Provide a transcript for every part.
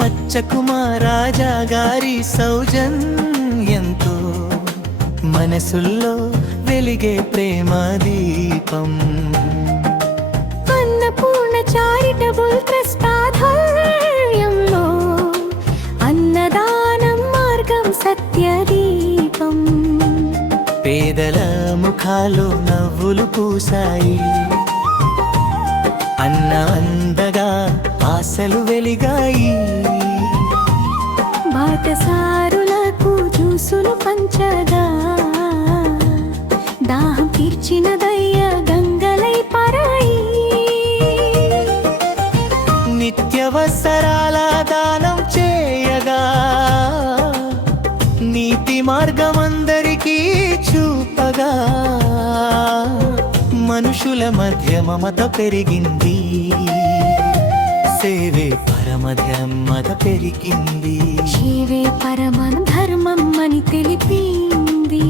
మచ్చకుమారాజా గారి సౌజన్యంతో మనసుల్లో వెలిగే ప్రేమ దీపం. అన్నపూర్ణ చారిటబుల్ ట్రస్ట్ ఆధ్వర్యంలో అన్నదానం మార్గం సత్యదీపం. పేదల ముఖాలు నవ్వులు పూసాయి, అన్న అందగా ఆశలు వెలిగాయి. బాటసారులకు జ్యూసులు పంచగా దాహం తీర్చిన దయ్య గంగలై పరాయి. నిత్యవసరాల దానం చేయగా నీతి మార్గమందరికీ చూపగా మనుషుల మధ్య మమత పెరిగింది, సేవే పరమధర్మత పెరిగింది. జీవే పరమం ధర్మం అని తెలిపింది.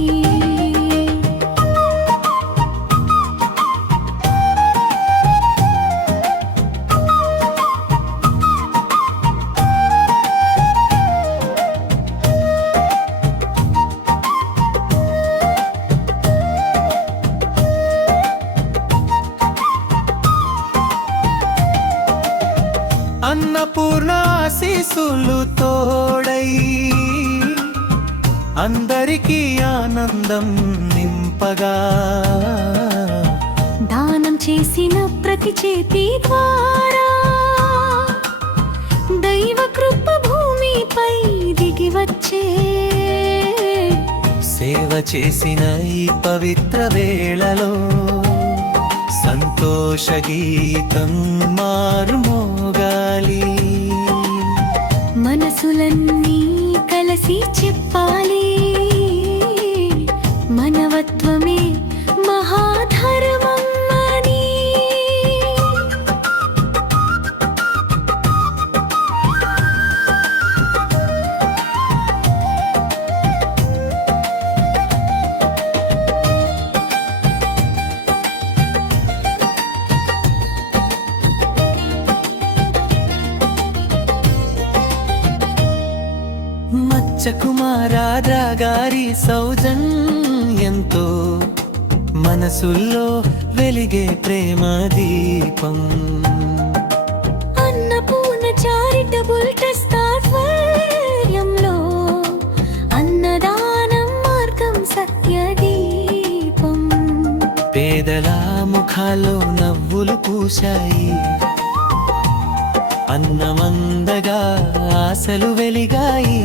అన్నపూర్ణ ఆశీస్సులు తోడై అందరికీ ఆనందం నింపగా దానం చేసిన ప్రతి చేతి ద్వారా దైవ కృప భూమిపై దిగి వచ్చే. సేవ చేసిన ఈ పవిత్ర వేళలో సంతోష గీతం మారుమోగాలి. మనసులన్నీ కలిసి చెప్పాలి, మనవత్వమే మహాధర్మం అని. మచ్చకుమారాజా గారి సౌజన్యంతో మనసుల్లో వెలిగే ప్రేమ దీపం. అన్నపూర్ణ చారిటబుల్ ట్రస్ట్ ఆధ్వర్యంలో అన్నదానం మార్గం సత్యదీపం. పేదల ముఖాల్లో నవ్వులు పూశాయి, అన్నమందగా ఆశలు వెలిగాయి.